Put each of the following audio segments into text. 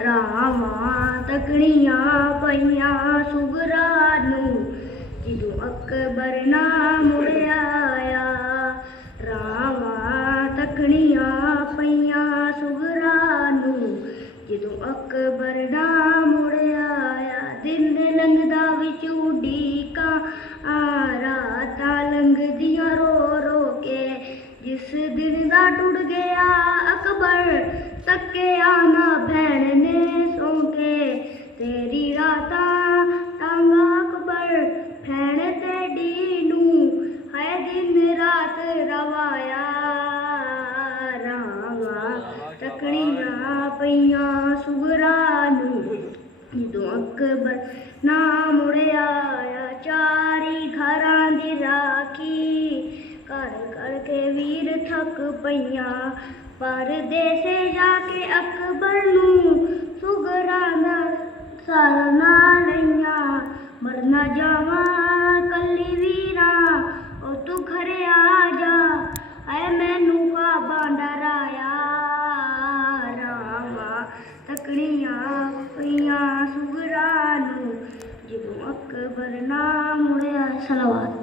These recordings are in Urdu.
ਰਾਵਾਂ ਤਕੜੀਆਂ ਪਈਆਂ ਸੁਗਰਾ ਨੂੰ ਜਦੋਂ ਅਕਬਰ ਨਾ ਮੁੜ ਆਇਆ। ਰਾਵਾਂ ਤਕੜੀਆਂ ਪਈਆਂ ਸੁਗਰਾ ਨੂੰ ਜਦੋਂ ਅਕਬਰ ਨਾ ਮੁੜ ਆਇਆ। ਦਿਨ ਲੰਘਦਾ ਵਿੱਚ ਉਡੀਕਾਂ ਰਾਤਾਂ ਲੰਘਦੀਆਂ ਰੋ ਰੋ ਕੇ। ਜਿਸ ਦਿਨ ਦਾ ਟੁੱਟ ਗਿਆ ਅਕਬਰ ਤੱਕਿਆ ਨਾ ਭੈਣ ਨੇ ਸੌਂ ਕੇ। ਤੇਰੀ ਰਾਤਾਂ ਤਾਂਗਾ ਅਕਬਰ ਭੈਣ ਤੇਡੀ ਨੂੰ ਹੈ ਦਿਨ ਰਾਤ ਰਵਾਇਆ। ਰਾਵਾਂ ਤਕੜੀਆਂ ਪਈਆਂ ਸੁਗਰਾ ਨੂੰ ਜਦੋਂ ਅਕਬਰ ਨਾ ਮੁੜ ਆਇਆ। ਚਾਰੀ ਘਰਾਂ ਦੀ ਰਾਖੀ ਕਰ ਕਰਕੇ ਵੀਰ ਥੱਕ ਪਈਆਂ। ਪਰਦੇਸੇ ਜਾ ਕੇ ਅਕਬਰ ਨੂੰ ਸੁਗਰਾਂ ਦਾ ਸਾਰ ਨਾ ਲਈਆਂ। ਮਰ ਨਾ ਜਾਵਾਂ ਕੱਲੀ ਵੀਰਾਂ ਉਹ ਤੂੰ ਘਰੇ ਆ ਜਾ ਐ ਮੈਨੂੰ ਖ਼ਵਾਬਾਂ ਡਰਾਇਆ। ਰਾਵਾਂ ਤਕੜੀਆਂ ਪਈਆਂ ਸੁਗਰਾ ਨੂੰ ਜਦੋਂ ਅਕਬਰ ਨਾ ਮੁੜਿਆ। ਸਲਾਵਤ।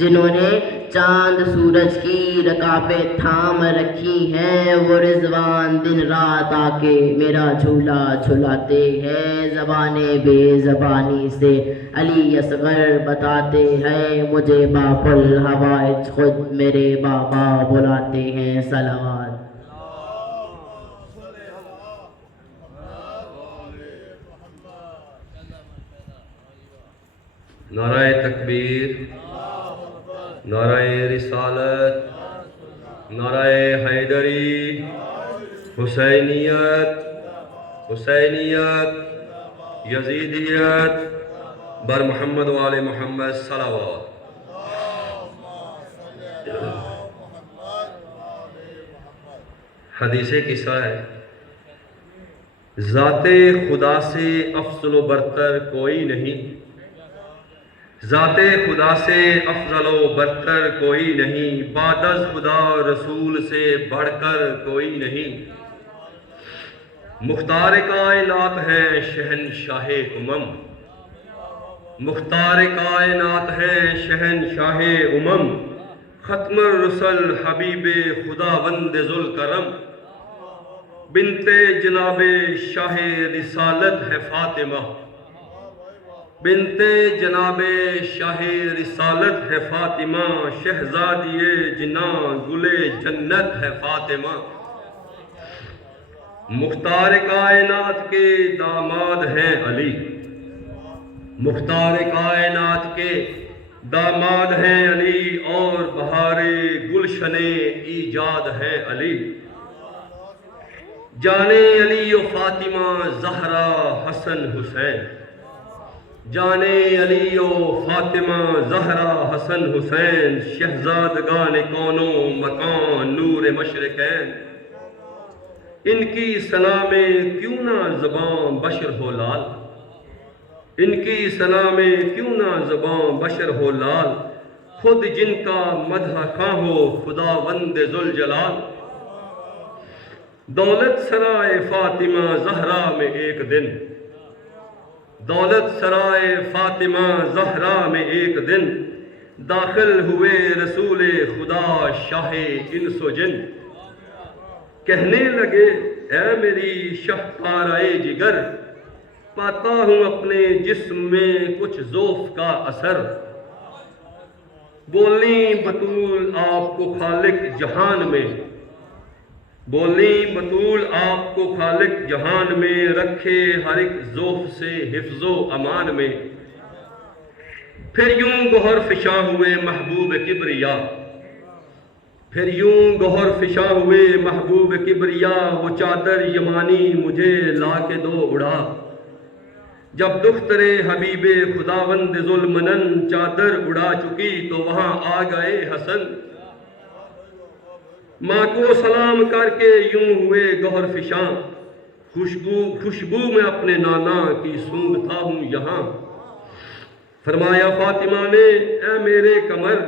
جنہوں نے چاند سورج کی رکابیں تھام رکھی ہیں، وہ رضوان دن رات آ کے میرا جھولا جھلاتے ہیں۔ زبان بے زبانی سے علی اصغر بتاتے ہیں، مجھے باب الحوائج خود میرے بابا بلاتے ہیں۔ صلوات۔ نعرہ تکبیر، نعرہ رسالت، نعرہ حیدری، حسینیت، حسینیت، یزیدیت، بر محمد و آل محمد صلوات۔ حدیث قصہ ہے، ذات خدا سے افضل و برتر کوئی نہیں، ذات خدا سے افضل و برتر کوئی نہیں، بعد از خدا رسول سے بڑھ کر کوئی نہیں، مختار کائنات ہیں شہنشاہ امم، مختار کائنات ہیں شہنشاہ امم، ختم الرسل حبیب خداوند ذوالکرم، بنت جناب شاہ رسالت ہے فاطمہ، بنت جناب شاہ رسالت ہے فاطمہ، شہزادی جناں گل جنت ہے فاطمہ، مختار کائنات کے داماد ہیں علی، مختار کائنات کے داماد ہیں علی، اور بہار گلشن ایجاد ہے علی، جانے علی و فاطمہ زہرا حسن حسین، جانے علی و فاطمہ زہرا حسن حسین، شہزادگان کون و مکان نور مشرقین، ان کی ثنا میں کیوں نہ زباں بشر ہو لال، ان کی ثنا میں کیوں نہ زباں بشر ہو لال، خود جن کا مدح خواں ہو خداوند ذوالجلال، دولت سرائے فاطمہ زہرا میں ایک دن، دولت سرائے فاطمہ زہرا میں ایک دن، داخل ہوئے رسول خدا شاہ انس و جن، کہنے لگے اے میری شہکارۂ جگر، پاتا ہوں اپنے جسم میں کچھ ذوف کا اثر، بولیں بطول آپ کو خالق جہان میں، بولیں بطول آپ کو خالق جہان میں، رکھے ہر ایک ذوف سے حفظ و امان میں، پھر یوں گوہر فشاں ہوئے محبوب کبریا، پھر یوں گوہر فشاں ہوئے محبوب کبریا، وہ چادر یمانی مجھے لا کے دو اڑا، جب دختر حبیب خداوند ذوالمنن چادر اڑا چکی تو وہاں آ گئے حسن، ماں کو سلام کر کے یوں ہوئے گوہر فشاں، خوشبو میں اپنے نانا کی سونگتا ہوں یہاں، فرمایا فاطمہ نے اے میرے قمر،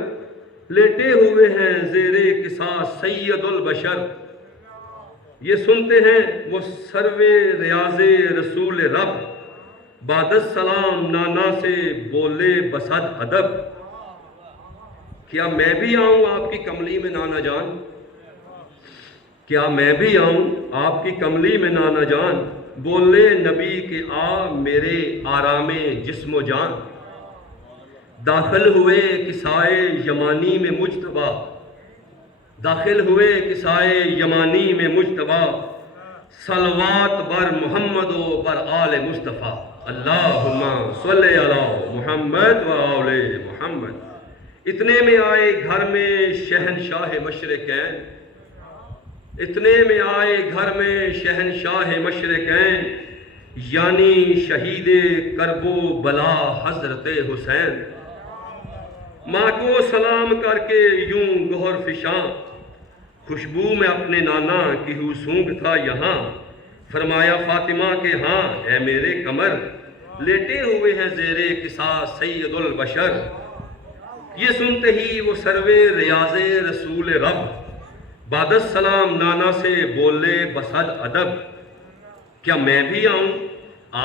لیٹے ہوئے ہیں زیر قصاص سید البشر، یہ سنتے ہیں وہ سروے ریاض رسول رب، بعد السلام نانا سے بولے بصد ادب، کیا میں بھی آؤں آپ کی کملی میں نانا جان، کیا میں بھی آؤں آپ کی کملی میں نانا جان، بولے نبی کہ آ میرے آرام جسم و جان، داخل ہوئے کسائے یمانی میں مجتبیٰ، داخل ہوئے کسائے یمانی میں مجتبیٰ، صلوات بر محمد و بر آل مصطفیٰ، اللہم صلی علی محمد و آل محمد۔ اتنے میں آئے گھر میں شہنشاہ مشرقین، اتنے میں آئے گھر میں شہنشاہ مشرقین، یعنی شہید کرب و بلا حضرت حسین، ماں کو سلام کر کے یوں گوہر فشاں، خوشبو میں اپنے نانا کی ہو سونگ تھا یہاں، فرمایا فاطمہ کے ہاں اے میرے قمر، لیٹے ہوئے ہیں زیر قصاص سید البشر، یہ سنتے ہی وہ سروے ریاض رسول رب، بعد السلام نانا سے بولے بصد ادب، کیا میں بھی آؤں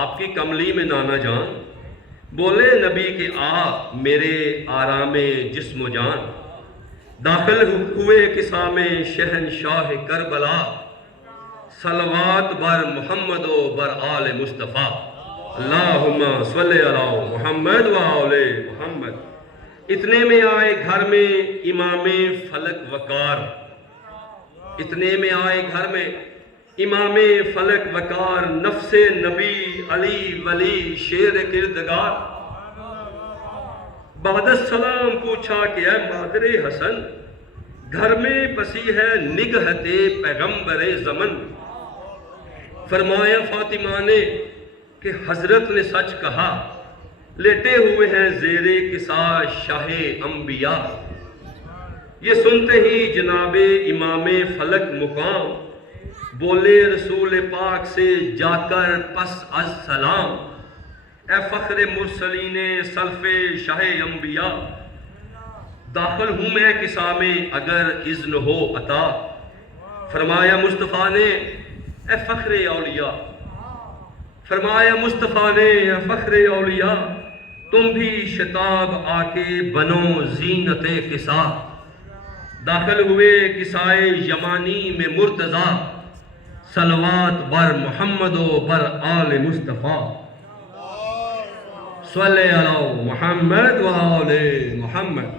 آپ کی کملی میں نانا جان، بولے نبی کہ آ میرے آرام جسم و جان، داخل ہوئے کسا میں شہنشاہ کربلا، صلوات بر محمد و بر آل مصطفیٰ، اللہم صلی علی محمد و آل محمد۔ اتنے میں آئے گھر میں امام فلک وقار، اتنے میں آئے گھر میں امام فلک وقار، نفس نبی علی ولی شیر کردگار۔ بعد السلام پوچھا کہ اے مادر حسن، گھر میں بسی ہے نگہت پیغمبر زمن۔ فرمایا فاطمہ نے کہ حضرت نے سچ کہا، لیٹے ہوئے ہیں زیر کسا شاہ انبیاء۔ یہ سنتے ہی جناب امام فلک مقام بولے رسول پاک سے جا کر پس از سلام، اے فخر مرسلین سلف شاہ انبیاء، داخل ہوں میں کسا میں اگر اذن ہو عطا۔ فرمایا مصطفیٰ نے اے فخر اولیاء، فرمایا مصطفیٰ نے اے فخر اولیاء، تم بھی شتاب آ کے بنو زینت کسا۔ داخل ہوئے کسائے یمانی میں مرتضیٰ، صلوات بر محمد و بر آل مصطفیٰ، صلی علی محمد و آل محمد۔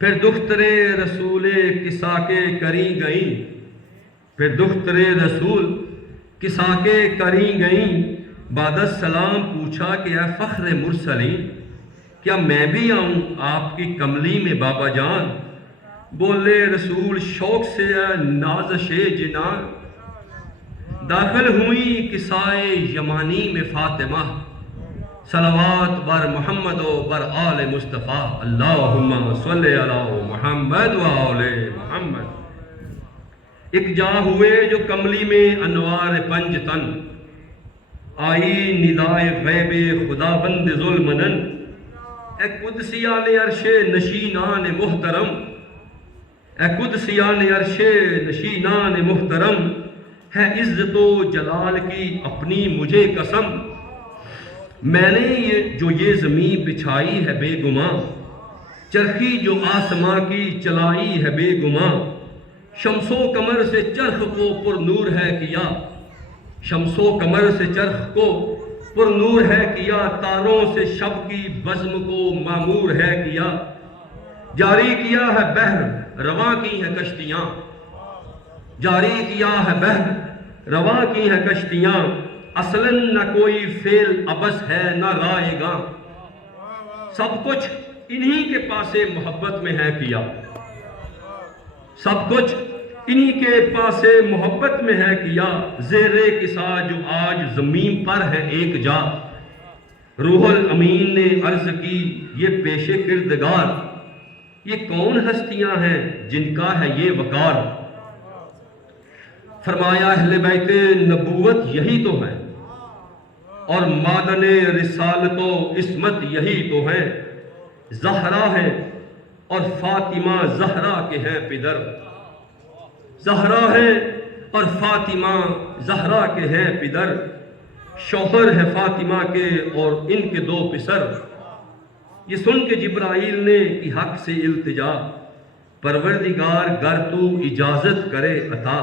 پھر دختر رسول کسا کے کری گئیں، پھر دختر رسول کسا کے کری گئیں، بعد السلام پوچھا کہ اے فخر مرسلین، کیا میں بھی آؤں آپ کی کملی میں بابا جان؟ بولے رسول شوق سے اے نازش جنان، داخل ہوئی کسائے یمانی میں فاطمہ، صلوات بر محمد و بر آل مصطفیٰ، اللہم صلی علی محمد و آل محمد۔ ایک جا ہوئے جو کملی میں انوار پنج تن، آئی ندائے غیب خدا بند ظلمنن، اے قدسیان عرش نشینان محترم، اے قدسیان عرش نشینان محترم، ہے عزت و جلال کی اپنی مجھے قسم، میں نے یہ زمین بچھائی ہے بے گماں، چرخی جو آسماں کی چلائی ہے بے گماں، شمس و قمر سے چرخ کو پر نور ہے کیا، شمس و قمر سے چرخ کو پر نور ہے کیا، تاروں سے شب کی بزم کو معمور ہے کیا، جاری کیا ہے بحر رواں کی ہیں کشتیاں، جاری کیا ہے بحر رواں کی ہیں کشتیاں، اصلاً نہ کوئی فعل ابس ہے نہ رائے گا، سب کچھ انہی کے پاسے محبت میں ہے کیا، سب کچھ انہی کے پاسے محبت میں ہے کیا، زیر کسا جو آج زمین پر ہے ایک جا، روح الامین نے عرض کی یہ پیش کردگار، یہ کون ہستیاں ہیں جن کا ہے یہ وقار؟ فرمایا اہل بیت نبوت یہی تو ہے، اور معدن رسالت و عصمت یہی تو ہے، زہرا ہے اور فاطمہ زہرا کے ہیں پدر، زہرا ہے اور فاطمہ زہرا کے ہیں پدر، شوہر ہے فاطمہ کے اور ان کے دو پسر۔ یہ سن کے جبرائیل نے کی حق سے التجا، پروردگار گر تو اجازت کرے عطا،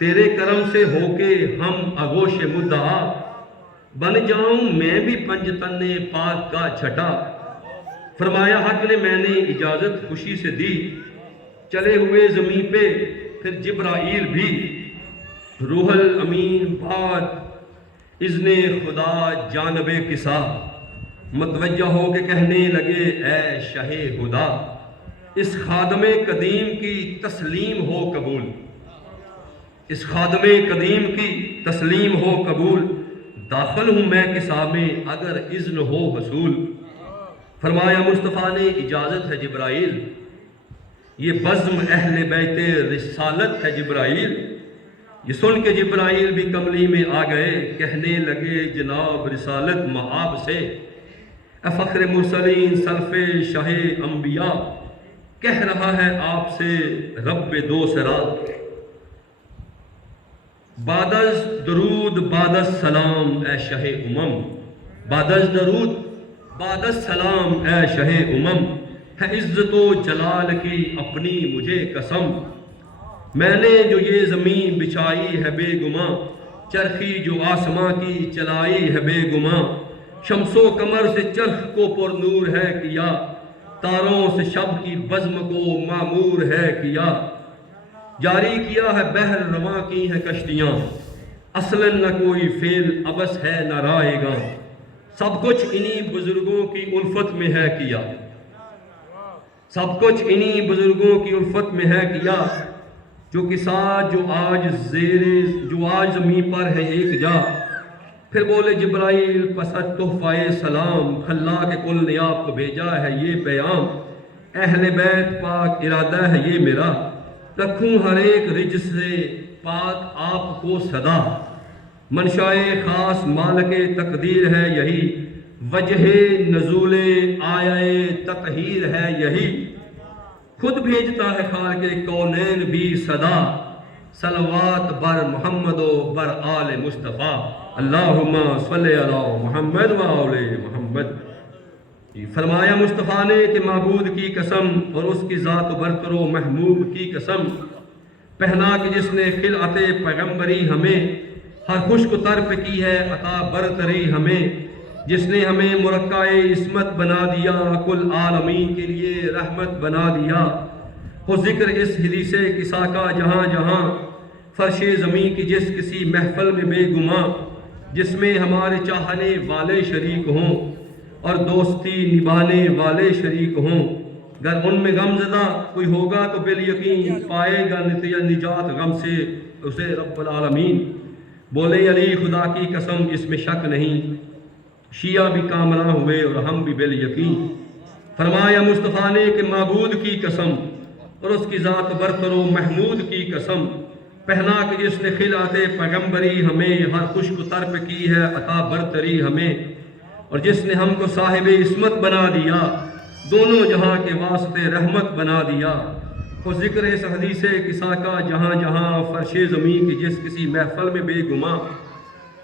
تیرے کرم سے ہو کے ہم اغوش مدعا، بن جاؤں میں بھی پنجتن پاک کا چھٹا۔ فرمایا حق نے میں نے اجازت خوشی سے دی، چلے ہوئے زمین پہ پھر جبرائیل بھی، روح الامین بعد اذن خدا جانب کسا، متوجہ ہو کے کہنے لگے اے شاہ خدا، اس خادم قدیم کی تسلیم ہو قبول، اس خادم قدیم کی تسلیم ہو قبول، داخل ہوں میں کسا میں اگر اذن ہو حصول۔ فرمایا مصطفیٰ نے اجازت ہے جبرائیل، یہ بزم اہل بیت رسالت ہے جبرائیل۔ یہ سن کے جبرائیل بھی کملی میں آ گئے، کہنے لگے جناب رسالت مآب سے، اے فخر مرسلین سلف شاہ انبیاء، کہہ رہا ہے آپ سے رب دو سرا، بعد از درود بعد از سلام اے شاہ امم، بعدز درود بعدز سلام اے شہ امم، ہے عزت و جلال کی اپنی مجھے قسم، میں نے جو یہ زمین بچھائی ہے بے گماں، چرخی جو آسماں کی چلائی ہے بے گماں، شمس و قمر سے چرخ کو پر نور ہے کیا، تاروں سے شب کی بزم کو معمور ہے کیا، جاری کیا ہے بحر رواں کی ہیں کشتیاں، اصلاً نہ کوئی فعل ابس ہے نہ رائے گاں، سب کچھ انہی بزرگوں کی الفت میں ہے کیا، سب کچھ انہی بزرگوں کی الفت میں ہے کیا، جو کسا جو آج زمین پر ہے ایک جا، پھر بولے جبرائیل پسد تحفہ سلام، خلا کے کل نے آپ کو بھیجا ہے یہ پیام، اہل بیت پاک ارادہ ہے یہ میرا، رکھوں ہر ایک رجس سے پاک آپ کو صدا، منشائے خاص مالک تقدیر ہے یہی، وجہ نزول آیہ تطہیر ہے یہی، خود بھیجتا ہے خالق کونین بھی صدا، صلوات بر محمد و بر آل مصطفیٰ، اللہم صلی علی محمد و آل محمد۔ فرمایا مصطفیٰ نے کہ معبود کی قسم اور اس کی ذات و برتر و محبوب کی قسم، پہنا کہ جس نے خلعت پیغمبری ہمیں، ہر خشک تر پہ کی ہے عطا برتری ہمیں، جس نے ہمیں مرقع عصمت بنا دیا، کل عالمین کے لیے رحمت بنا دیا، ہو ذکر اس حدیث کسا کا جہاں جہاں، فرش زمین کی جس کسی محفل میں بے گماں، جس میں ہمارے چاہنے والے شریک ہوں اور دوستی نبھانے والے شریک ہوں، گر ان میں غم زدہ کوئی ہوگا تو بالیقین پائے گا نجات غم سے اسے رب العالمین، بولے علی خدا کی قسم اس میں شک نہیں، شیعہ بھی کامراں ہوئے اور ہم بھی بالیقین، فرمایا مصطفیٰ نے کہ معبود کی قسم اور اس کی ذات برتر و محمود کی قسم، پہنا کہ جس نے خلعت پیغمبری ہمیں، ہر خشک طرف کی ہے عطا برتری ہمیں، اور جس نے ہم کو صاحب عصمت بنا دیا، دونوں جہاں کے واسطے رحمت بنا دیا، وہ ذکر اس حدیث کسا کا جہاں جہاں، فرش زمین کی جس کسی محفل میں بے گماں،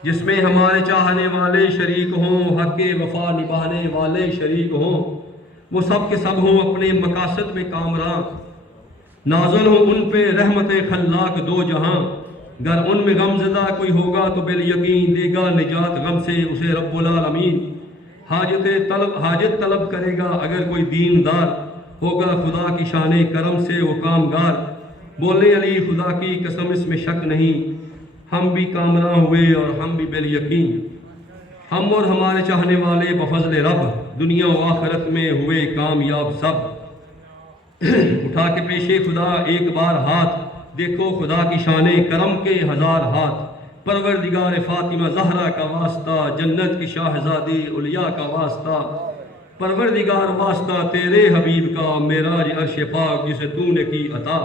جس میں ہمارے چاہنے والے شریک ہوں، حق وفا نبھانے والے شریک ہوں، وہ سب کے سب ہوں اپنے مقاصد میں کامراں، نازل ہو ان پہ رحمت خلاق دو جہاں، گر ان میں غم زدہ کوئی ہوگا تو بالیقین دے گا نجات غم سے اسے رب العالمین، حاجت طلب کرے گا اگر کوئی دیندار، ہوگا خدا کی شان کرم سے وہ کامگار، بولے علی خدا کی قسم اس میں شک نہیں، ہم بھی کامراں ہوئے اور ہم بھی بالیقین، ہم اور ہمارے چاہنے والے بفضل رب، دنیا و آخرت میں ہوئے کامیاب سب، اٹھا کے پیش خدا ایک بار ہاتھ، دیکھو خدا کی شان کرم کے ہزار ہاتھ، پروردگار فاطمہ زہرا کا واسطہ، جنت کی شاہزادی علیاء کا واسطہ، پروردگار واسطہ تیرے حبیب کا، معراج عرش پاک جسے تو نے کی عطا،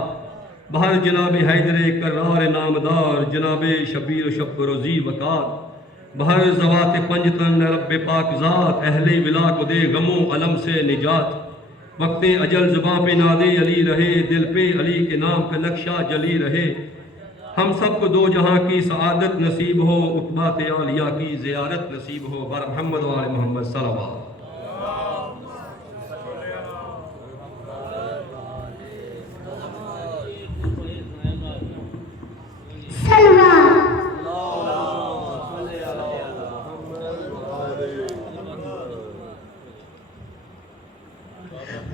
بہر جناب حیدر کرار نامدار، جناب شبیر و شب روزی وقار، بہر زوات پنجتن رب پاک ذات، اہل ولا کو دے غم و علم سے نجات، وقت اجل زباں پہ نادے علی رہے، دل پہ علی کے نام کا نقشہ جلی رہے، ہم سب کو دو جہاں کی سعادت نصیب ہو، عقبات عالیہ کی زیارت نصیب ہو، بر محمد و آل محمد صلوات۔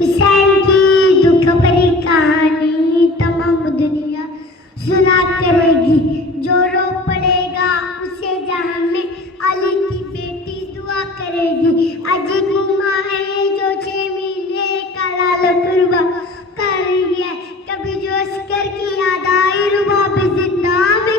حسین کی دکھ بھری کہانی تمام دنیا سنا کرے گی، جو رو پڑے گا اسے جہاں میں علی کی بیٹی دعا کرے گی، عجیب ماں ہے جو 6 مہینے کا لال قربا کر رہی ہے، کبھی جو عسکر کی یاد آئی رباب زندہ میں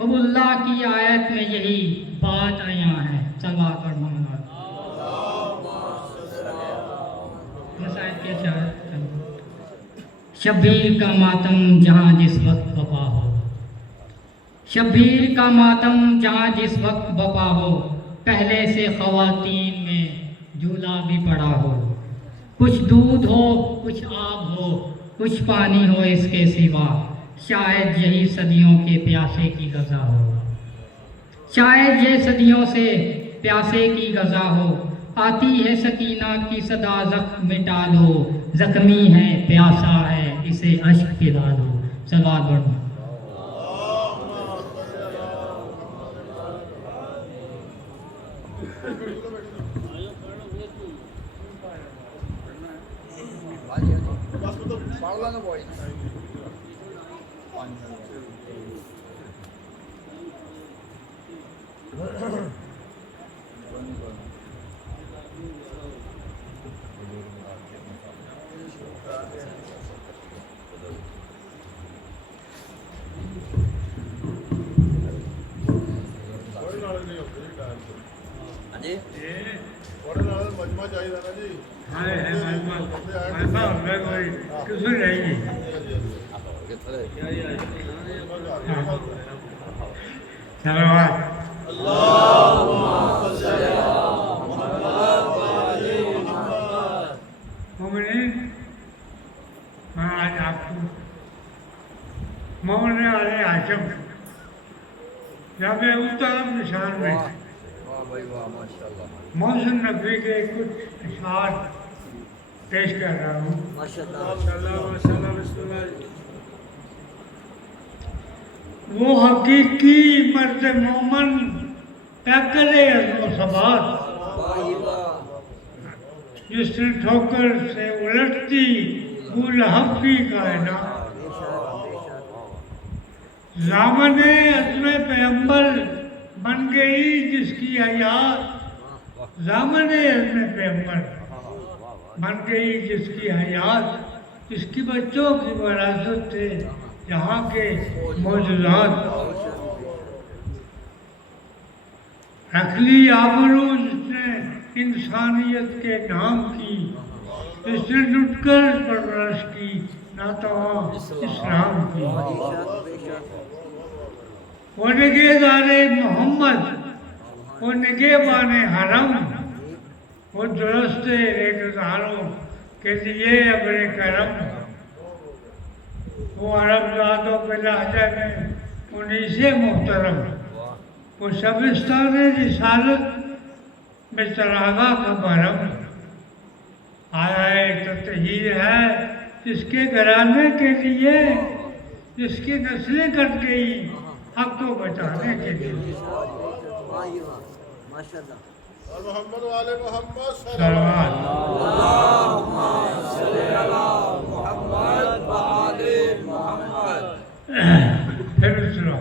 اب اللہ کی آیت میں یہی بات آیا ہے. صلوات اور محمد. اس آیت کے اشارے. شبیر کا ماتم جہاں جس وقت بپا ہو. شبیر کا ماتم جہاں جس وقت بپا ہو. پہلے سے خواتین میں جھولا بھی پڑا ہو. کچھ دودھ ہو کچھ آب ہو کچھ پانی ہو اس کے سوا. شاید یہی صدیوں کے پیاسے کی غذا ہو. شاید یہ صدیوں سے پیاسے کی غذا ہو. آتی ہے سکینہ کی صدا زخم مٹا دو. زخمی ہے پیاسا ہے اسے اشک پلا دو. صلوات پڑھو. مومن علیہ حاکم جب اتر نشان میں محسن نبی کے کچھ اشعار پیش کر رہا ہوں. وہ حقیقی مرد مومن پیکرے عزم و ثبات جس نے ٹھوکر سے الٹتی ابو لہب کی کائنات. زامن عزم پیغمبر بن گئی جس کی حیات. زامن عزم پیغمبر بن گئی جس کی حیات. جس کی بچوں کی وراثت تھے یہاں کے معجزات. رکھ لی آبرو جس نے انسانیت کے نام کی. جس نے لٹ کر پرورش کی ناتواں اسلام کی. وہ نگہدار محمد وہ نگہبان حرم. وہ درست ریگزاروں کے لیے ابر کرم. وہ عرب زادوں کے لہجے میں انیس محترم. وہ شبستان رسالت میں چراغا کا برم. آیا تطہیر ہے جس کے گھرانے کے لیے جس کی نسلیں کٹ گئی حق کو بچانے کے لیے. محمد والے محمد صلوات. پھر سنو.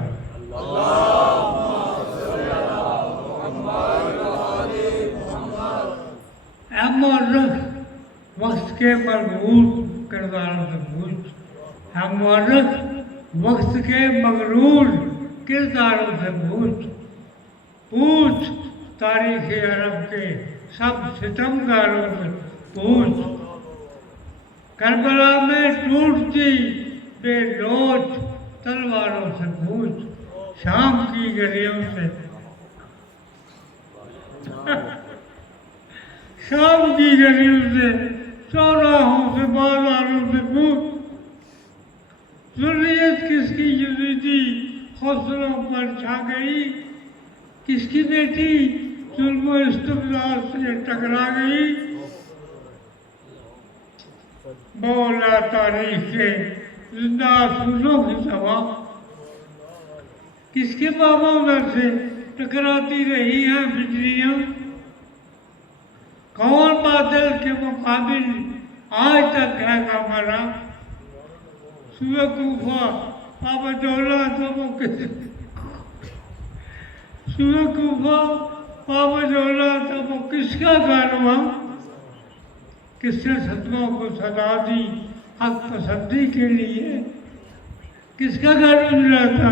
اے مورخ وقت کے مرغوب کرداروں سے پوچھ. اے مورخ وقت کے مغرور کرداروں سے پوچھ. پوچھ تاریخ عرب کے سب ستمگاروں سے پوچھ. کربلا میں ٹوٹتی بے لوچ تلواروں سے پوچھ. شام کی گلیوں سے شام کی گلیوں سے چوراہوں سے بازاروں سے پوچھ. ذریت کس کی یزیدی حوصلوں پر چھا گئی. کس کی بیٹی ظلم و استبداد سے ٹکرا گئی. بولا تاریخ کے زندہ افسوسوں کی سوا. کس کے بابا ادھر سے ٹکراتی رہی ہیں بجلیاں. کون بادل کے مقابل آج تک ہے ہمارا. سوئے کوفہ بابا جولا تو وہ سوئے کوفہ بابا جولا تو وہ کس کا گھر ہوا. کس نے صدموں کو سزا دی حق پسندی کے لیے. کس کا گھر اجڑا تھا